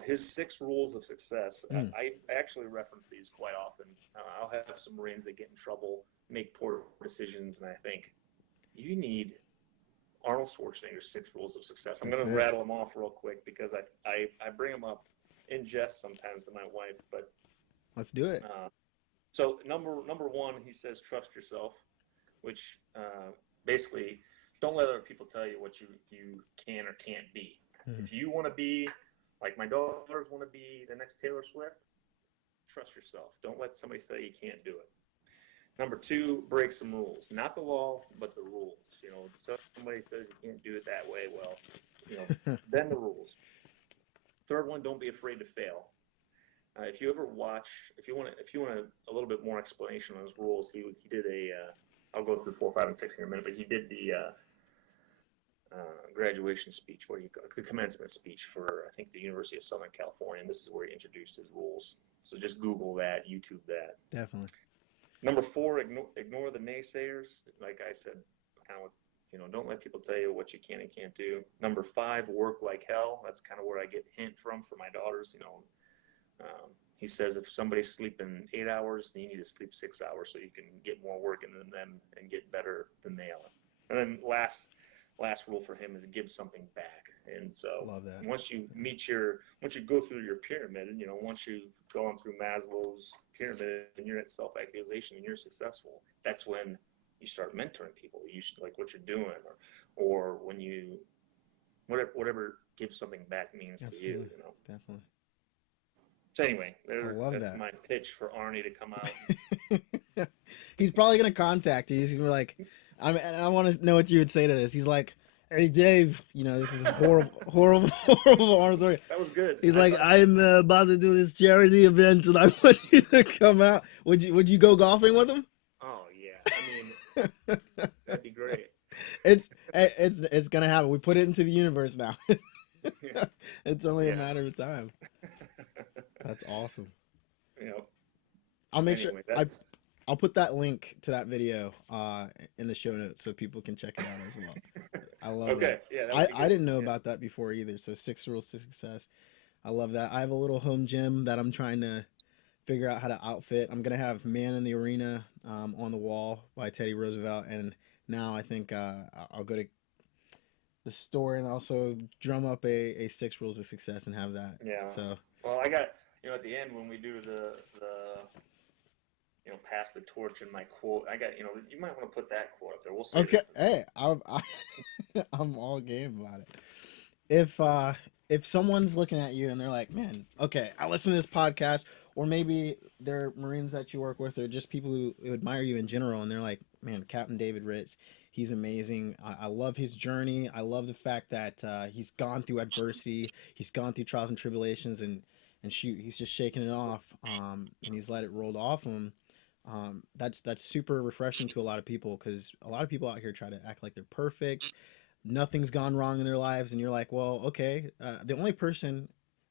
his 6 rules of success. Mm. I actually reference these quite often. I'll have some Marines that get in trouble, make poor decisions, and I think you need Arnold Schwarzenegger's 6 rules of success. I'm going to rattle them off real quick because I bring them up in jest sometimes to my wife. But Let's do it. So number 1, he says, trust yourself, which basically don't let other people tell you what you can or can't be. Mm-hmm. If you want to be like my daughters want to be the next Taylor Swift, trust yourself. Don't let somebody say you can't do it. Number 2, break some rules. Not the law, but the rules. Somebody says you can't do it that way. Well, then the rules. Third one, don't be afraid to fail. If you ever watch, if you want a little bit more explanation on his rules, he did I'll go through 4, 5, and 6 in a minute, but he did the graduation speech, the commencement speech for, I think, the University of Southern California, and this is where he introduced his rules. So just Google that, YouTube that. Definitely. Number 4, ignore the naysayers. Like I said, kind of, don't let people tell you what you can and can't do. Number 5, work like hell. That's kind of where I get hint from for my daughters. He says if somebody's sleeping 8 hours, then you need to sleep 6 hours so you can get more work into them and get better than they are. And then last rule for him is give something back. And so love that. once you go through your pyramid, and once you've gone through Maslow's pyramid and you're at self-actualization and you're successful, that's when you start mentoring people. You should, like what you're doing, or when you whatever give something back means Absolutely. to you. Definitely. So anyway, that's my pitch for Arnie to come out. He's probably gonna contact you. He's gonna be like, I want to know what you would say to this. He's like, hey Dave, this is horrible Arnold story. That was good. He's like, I'm about to do this charity event, and I want you to come out. Would you go golfing with him? Oh yeah, I mean, that'd be great. It's gonna happen. We put it into the universe now. It's only a matter of time. That's awesome. I'll make sure I'll put that link to that video in the show notes so people can check it out as well. I love that. Yeah, I didn't know about that before either. So 6 rules to success. I love that. I have a little home gym that I'm trying to figure out how to outfit. I'm gonna have Man in the Arena on the wall by Teddy Roosevelt, and now I think I'll go to the store and also drum up a 6 rules of success and have that. Yeah. So well, I got at the end when we do the pass the torch and my quote, I got you might want to put that quote up there. We'll see. Okay. Hey, I'm all game about it. If someone's looking at you and they're like, man, okay, I listen to this podcast, or maybe they're Marines that you work with, or just people who admire you in general, and they're like, man, Captain David Ritz, he's amazing. I love his journey. I love the fact that he's gone through adversity, he's gone through trials and tribulations, and shoot, he's just shaking it off, and he's let it roll off him. That's super refreshing to a lot of people, because a lot of people out here try to act like they're perfect. Nothing's gone wrong in their lives, and you're like, well, okay, the only person,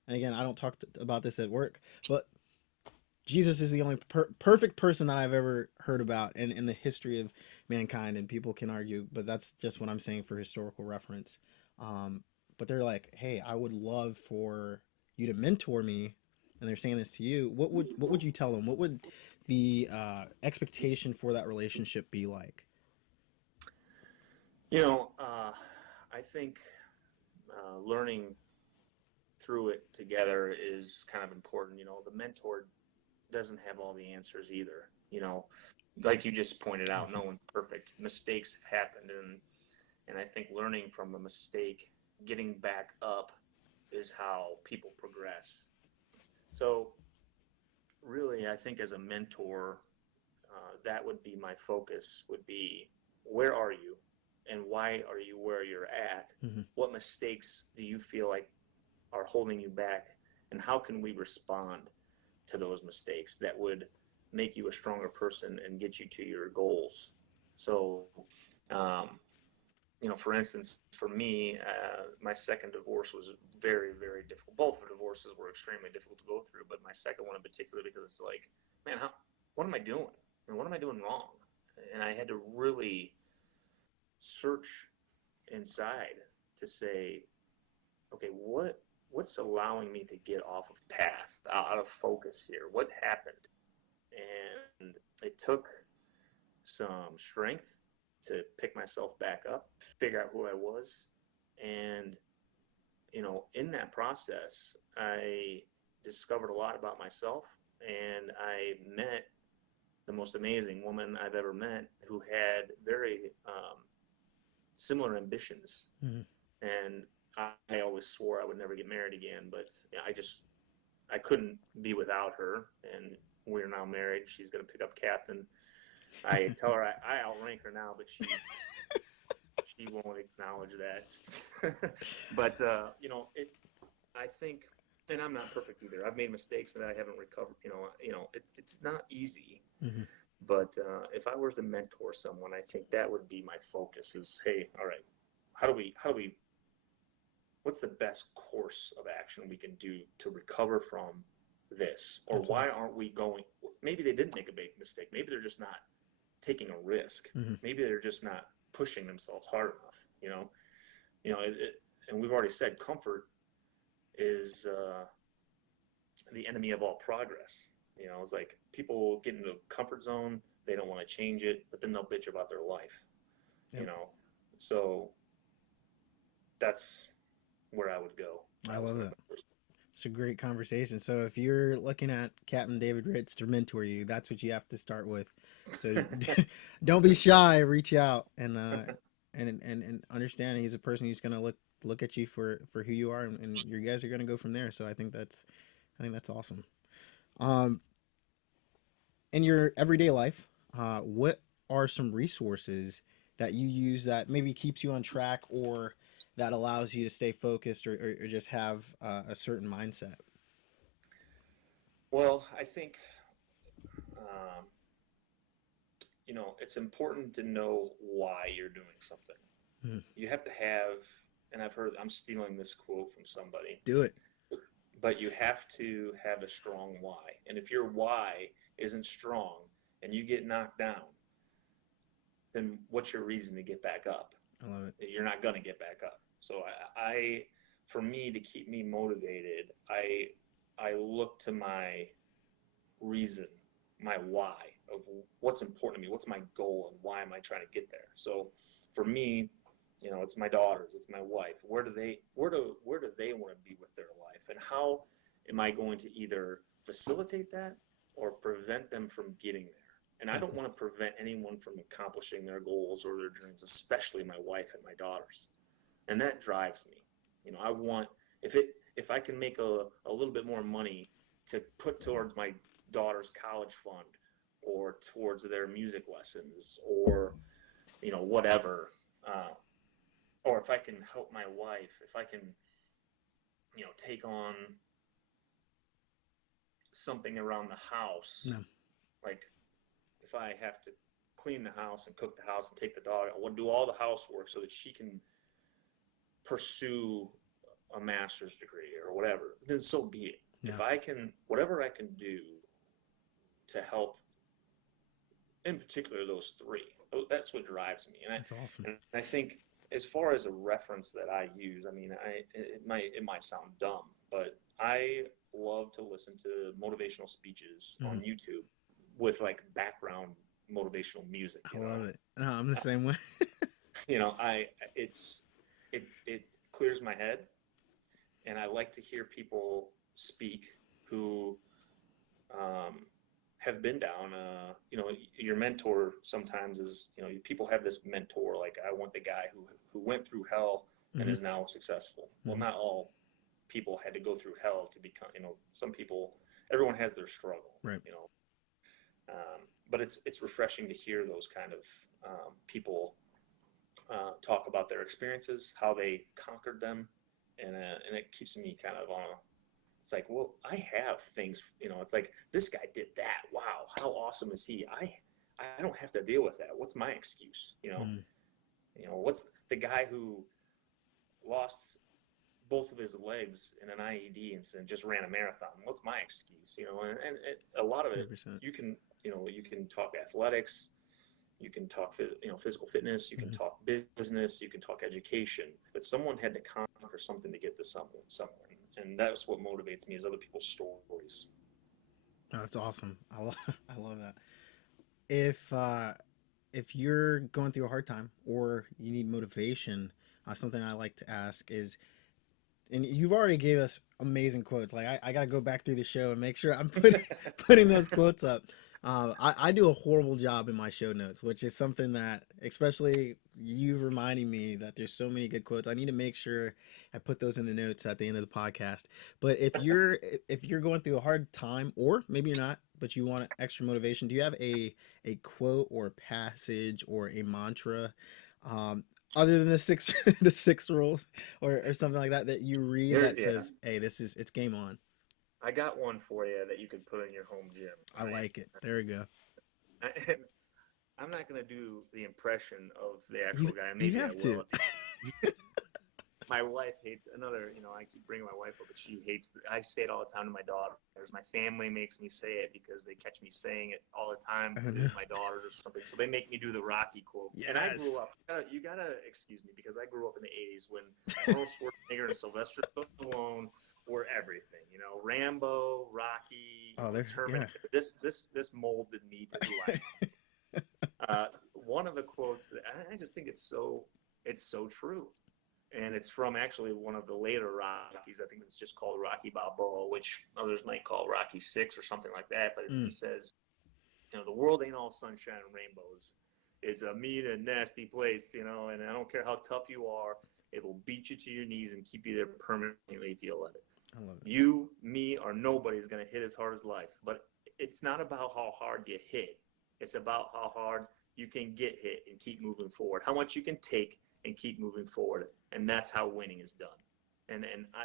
and again, I don't talk about this at work, but Jesus is the only perfect person that I've ever heard about in the history of mankind, and people can argue, but that's just what I'm saying for historical reference. But they're like, hey, I would love for you to mentor me, and they're saying this to you. What would you tell them? What would the expectation for that relationship be like? I think learning through it together is kind of important. The mentor doesn't have all the answers either. Like you just pointed out, no one's perfect. Mistakes have happened, and I think learning from a mistake, getting back up, is how people progress. So really, I think as a mentor, that would be my focus, would be, where are you and why are you where you're at? Mm-hmm. What mistakes do you feel like are holding you back, and how can we respond to those mistakes that would make you a stronger person and get you to your goals? So, um, for instance, for me, my second divorce was very, very difficult. Both of the divorces were extremely difficult to go through, but my second one in particular, because it's like, man, what am I doing? What am I doing wrong? And I had to really search inside to say, okay, what's allowing me to get off of path, out of focus here? What happened? And it took some strength to pick myself back up, figure out who I was. And, in that process, I discovered a lot about myself, and I met the most amazing woman I've ever met who had very similar ambitions. Mm-hmm. And I always swore I would never get married again, but I couldn't be without her. And we're now married. She's going to pick up Captain. I tell her I outrank her now, but she won't acknowledge that. But I think, and I'm not perfect either. I've made mistakes that I haven't recovered. It's not easy. Mm-hmm. But if I were to mentor someone, I think that would be my focus. Is, hey, all right, how do we what's the best course of action we can do to recover from this? Or why aren't we going? Maybe they didn't make a big mistake. Maybe they're just not taking a risk. Mm-hmm. Maybe they're just not pushing themselves hard enough. And we've already said comfort is the enemy of all progress. It's like people get into a comfort zone, they don't want to change it, but then they'll bitch about their life. Yep. So that's where I would go. I love it. It's a great conversation. So if you're looking at Captain David Ritz to mentor you, that's what you have to start with. So don't be shy. Reach out and understand he's a person who's going to look at you for who you are, and you guys are going to go from there. So I think that's awesome. In your everyday life, what are some resources that you use that maybe keeps you on track, or that allows you to stay focused, or just have a certain mindset? Well, I think, it's important to know why you're doing something. Mm-hmm. You have to have, and I'm stealing this quote from somebody. Do it. But you have to have a strong why. And if your why isn't strong and you get knocked down, then what's your reason to get back up? I love it. You're not going to get back up. So for me, to keep me motivated, I look to my reason, my why of what's important to me, what's my goal, and why am I trying to get there. So for me, it's my daughters, it's my wife. Where do they want to be with their life, and how am I going to either facilitate that or prevent them from getting there? And I don't want to prevent anyone from accomplishing their goals or their dreams, especially my wife and my daughters. And that drives me. I want, if I can make a little bit more money to put towards my daughter's college fund, or towards their music lessons, or whatever, or if I can help my wife, if I can take on something around the house. No. Like if I have to clean the house and cook the house and take the dog, I want to do all the housework so that she can pursue a master's degree or whatever, then so be it. Yeah. If I can, whatever I can do to help, in particular, those three, that's what drives me. And That's awesome. And I think, as far as a reference that I use, I mean, it might sound dumb, but I love to listen to motivational speech on YouTube with like background motivational music. I love it. I'm the same way. It clears my head, and I like to hear people speak who have been down. Your mentor sometimes is, people have this mentor, like I want the guy who went through hell and is now successful. Well, not all people had to go through hell to become, some people, everyone has their struggle, right. But it's refreshing to hear those kind of people talk about their experiences, how they conquered them, and it keeps me kind of on it's like, well, I have things, it's like, this guy did that. Wow, how awesome is he? I I don't have to deal with that. What's my excuse? Mm. What's the guy who lost both of his legs in an IED incident, just ran a marathon? What's my excuse? And a lot of it, 100%. you can talk athletics, you can talk, physical fitness, you can Mm. talk business, you can talk education, but someone had to conquer something to get to somewhere. And that's what motivates me is other people's stories. Oh, that's awesome. I love that. If you're going through a hard time or you need motivation, something I like to ask is, and you've already gave us amazing quotes. Like I got to go back through the show and make sure I'm putting those quotes up. I do a horrible job in my show notes, which is something that, especially you reminding me that there's so many good quotes. I need to make sure I put those in the notes at the end of the podcast. But if you're going through a hard time, or maybe you're not, but you want extra motivation, do you have a quote or a passage or a mantra, um, other than the six the six rules, or something like that, that you read There, that yeah, says, "Hey, it's game on." I got one for you that you can put in your home gym. I All right. like it. There we go. I'm not going to do the impression of the You actual guy. you Maybe I have to. will. My wife hates another, I keep bringing my wife up, but she hates, I say it all the time to my daughters. My family makes me say it because they catch me saying it all the time Oh because no. it's my daughters or something. So they make me do the Rocky quote. And I grew Yes. up, you gotta excuse me, because I grew up in the 80s when Arnold Schwarzenegger and Sylvester Stallone were everything. Rambo, Rocky, Oh, there. Yeah. Terminator. This molded me to who I am. One of the quotes that I just think it's so true, and it's from actually one of the later Rockies. I think it's just called Rocky Balboa, which others might call Rocky Six or something like that. But he Mm. says, the world ain't all sunshine and rainbows. It's a mean and nasty place, and I don't care how tough you are, it will beat you to your knees and keep you there permanently if you let it. I love it. You, me, or nobody is going to hit as hard as life. But it's not about how hard you hit. It's about how hard you can get hit and keep moving forward. How much you can take and keep moving forward. And that's how winning is done. And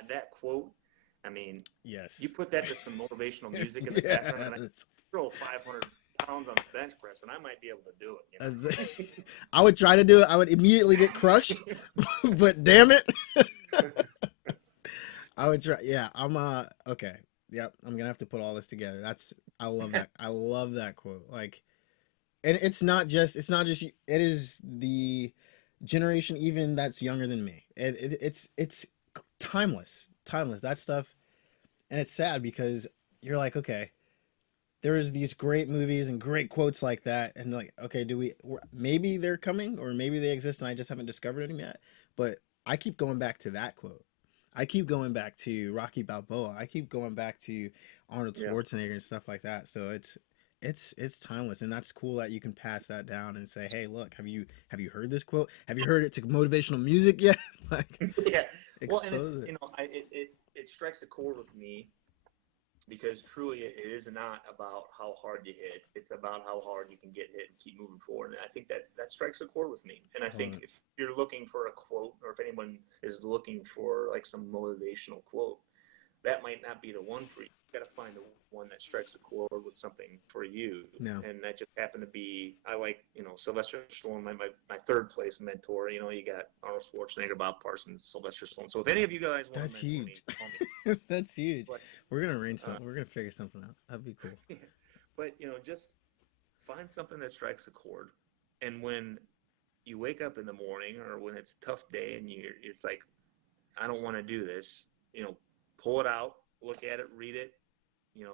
that quote, I mean, you Yes. put that to some motivational music in the background, and I Yes. throw 500 pounds on the bench press, and I might be able to do I would try to do it. I would immediately get crushed, but damn it, I would try. Yeah, I'm okay. Yep, I'm gonna have to put all this together. I love that. I love that quote. Like, and it's not just it is the generation even that's younger than me. It's timeless. That stuff, and it's sad because you're like, okay, there's these great movies and great quotes like that, and like, okay, maybe they're coming, or maybe they exist and I just haven't discovered them yet. But I keep going back to that quote. I keep going back to Rocky Balboa. I keep going back to Arnold Yeah. Schwarzenegger and stuff like that. So it's timeless, and that's cool that you can pass that down and say, hey, look, have you heard this quote? Have you heard it to motivational music yet? Like, Yeah. Well, and it's, expose it. it strikes a chord with me because truly it is not about how hard you hit. It's about how hard you can get hit and keep moving forward. And I think that strikes a chord with me. And I I love think it. if you're looking for a quote, or if anyone is looking for like some motivational quote, that might not be the one for you. You got to find the one that strikes a chord with something for you. No, And that just happened to be, I like, Sylvester Stallone, my third place mentor. You got Arnold Schwarzenegger, Bob Parsons, Sylvester Stallone. So if any of you guys want to that's mentor me, huge. call me. That's huge. But We're gonna arrange uh, something. We're gonna figure something out. That'd be cool. but just find something that strikes a chord. And when you wake up in the morning, or when it's a tough day and it's like, I don't want to do this, pull it out, look at it, read it,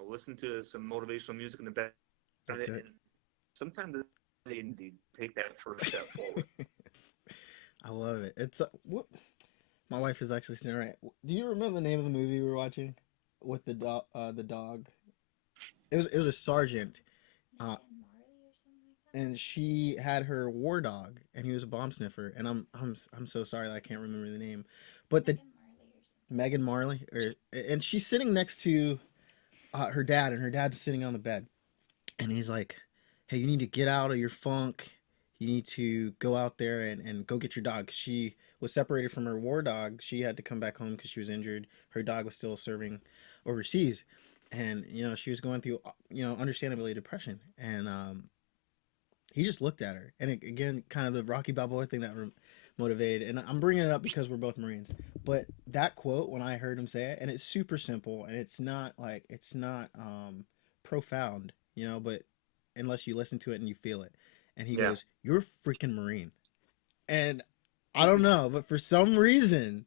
listen to some motivational music in the background. That's And it. sometimes they need to take that first step forward. I love it. It's what my wife is actually saying. Right. Do you remember the name of the movie we were watching with the dog? The dog. It was a sergeant, uh, and she had her war dog, and he was a bomb sniffer. And I'm so sorry that I can't remember the name, but the Megan Marley, and she's sitting next to her dad, and her dad's sitting on the bed, and he's like, "Hey, you need to get out of your funk. You need to go out there and go get your dog." She was separated from her war dog. She had to come back home because she was injured. Her dog was still serving overseas, and she was going through understandably depression. And he just looked at her, and again, kind of the Rocky Balboa thing that motivated. And I'm bringing it up because we're both Marines. But that quote, when I heard him say it, and it's super simple, and it's not profound, you know, but unless you listen to it and you feel it. And he Yeah. goes, "You're a freaking Marine." And I don't know, but for some reason,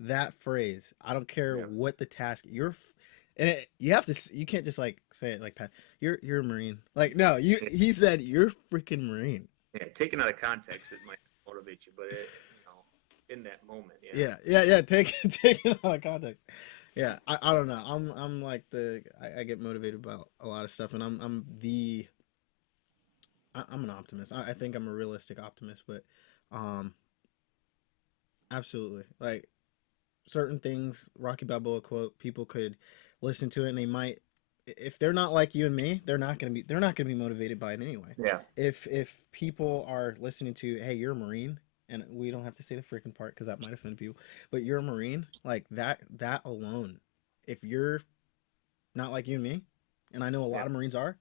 that phrase, I don't care Yeah. what the task, and you have to, you can't just like say it like Pat, you're a Marine. Like, no, he said, "You're a freaking Marine." Yeah. Taken out of context, it might motivate you, but in that moment, yeah. Yeah. Take it out of context. Yeah, I don't know. I'm like I get motivated by a lot of stuff, and I'm an optimist. I think I'm a realistic optimist, but um, absolutely, like certain things, Rocky Balboa quote, people could listen to it and they might, if they're not like you and me, they're not gonna be motivated by it anyway. Yeah. If people are listening to, hey, you're a Marine, and we don't have to say the freaking part because that might offend people, but you're a Marine, like that alone, if you're not like you and me, and I know a Yeah. lot of Marines are,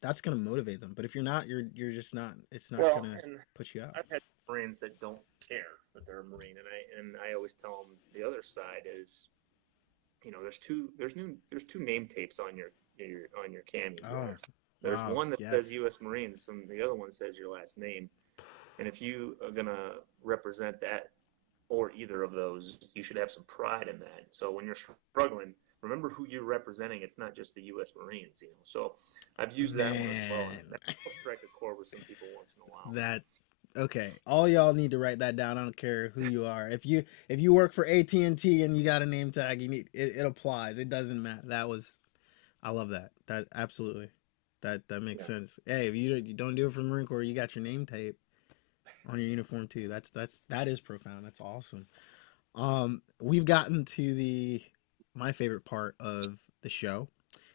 that's gonna motivate them. But if you're not, you're just not. It's not Well, gonna and put you out. I've had Marines that don't care that they're a Marine, and I always tell them the other side is, there's two name tapes on your camis Oh, there. There's wow, one that yes. says U.S. Marines, and the other one says your last name. And if you are gonna represent that or either of those, you should have some pride in that. So when you're struggling, remember who you're representing. It's not just the U.S. Marines. So I've used that one as well, and Man. that will strike a chord with some people once in a while. That okay. All y'all need to write that down. I don't care who you are. If you work for AT&T and you got a name tag, you need it applies. It doesn't matter. I love that. That absolutely. That makes Yeah. sense. Hey, if you don't do it for the Marine Corps, you got your name tape on your uniform too. That is profound. That's awesome. We've gotten to the my favorite part of the show.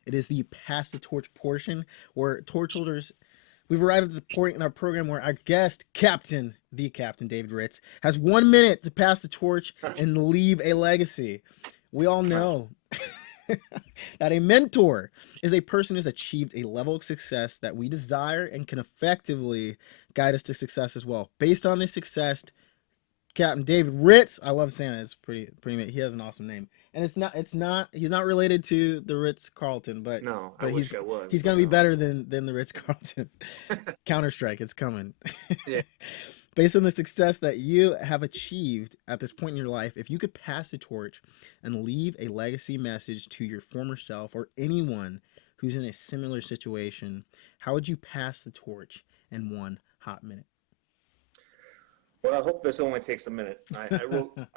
It is the pass the torch portion where torch holders. We've arrived at the point in our program where our guest, the Captain David Ritz, has 1 minute to pass the torch and leave a legacy. We all know that a mentor is a person who's achieved a level of success that we desire and can effectively guide us to success as well. Based on this success, Captain David Ritz. I love saying it. It's pretty. He has an awesome name, and he's not related to the Ritz Carlton, but No, I but wish I was, he's but gonna be no. better than the Ritz Carlton. Counter Strike, it's coming. Yeah. Based on the success that you have achieved at this point in your life, if you could pass the torch and leave a legacy message to your former self or anyone who's in a similar situation, how would you pass the torch in 1 hot minute? Well, I hope this only takes a minute. I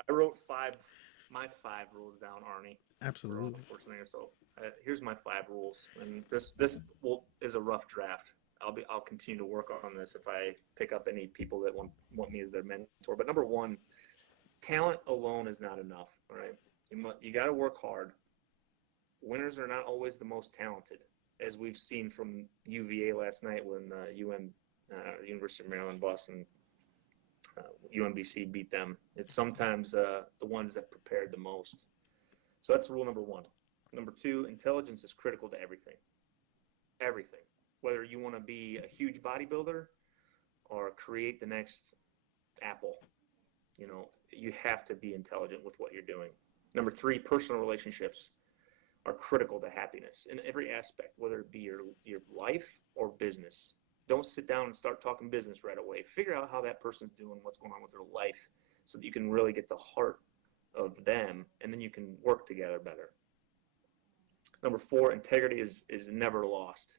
wrote my 5 rules down, Arnie, for all Absolutely. the force listeners. So here's my 5 rules, and this is a rough draft. I'll continue to work on this if I pick up any people that want me as their mentor. But number one, talent alone is not enough. All right, you got to work hard. Winners are not always the most talented, as we've seen from UVA last night when University of Maryland, Boston, UMBC beat them. It's sometimes the ones that prepared the most. So that's rule number one. Number two, intelligence is critical to everything. Everything. Whether you want to be a huge bodybuilder or create the next Apple, you have to be intelligent with what you're doing. Number three, personal relationships are critical to happiness in every aspect, whether it be your life or business. Don't sit down and start talking business right away. Figure out how that person's doing, what's going on with their life, so that you can really get the heart of them, and then you can work together better. Number four, integrity is never lost.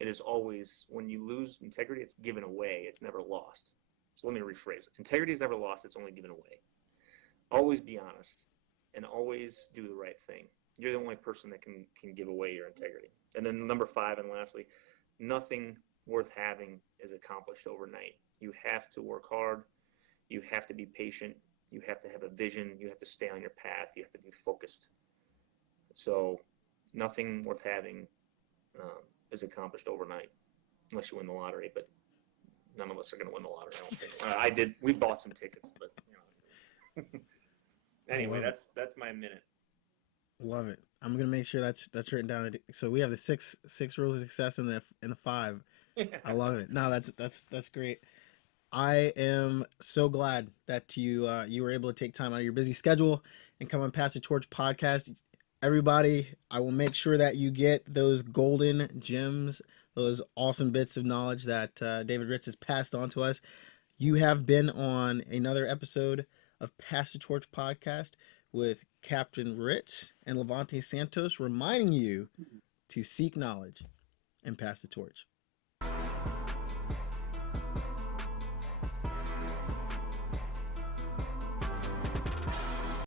It is always, when you lose integrity, it's given away. It's never lost. So let me rephrase. Integrity is never lost. It's only given away. Always be honest and always do the right thing. You're the only person that can give away your integrity. And then number five, and lastly, nothing worth having is accomplished overnight. You have to work hard. You have to be patient. You have to have a vision. You have to stay on your path. You have to be focused. So nothing worth having is accomplished overnight, unless you win the lottery. But none of us are going to win the lottery, I don't think. I did. We bought some tickets, but anyway, that's my minute. Love it. I'm gonna make sure that's written down. So we have the six rules of success and the five. I love it. No, that's great. I am so glad that you were able to take time out of your busy schedule and come on Pass the Torch podcast. Everybody, I will make sure that you get those golden gems, those awesome bits of knowledge that David Ritz has passed on to us. You have been on another episode of Pass the Torch podcast with Captain Ritz and Levante Santos, reminding you to seek knowledge and pass the torch.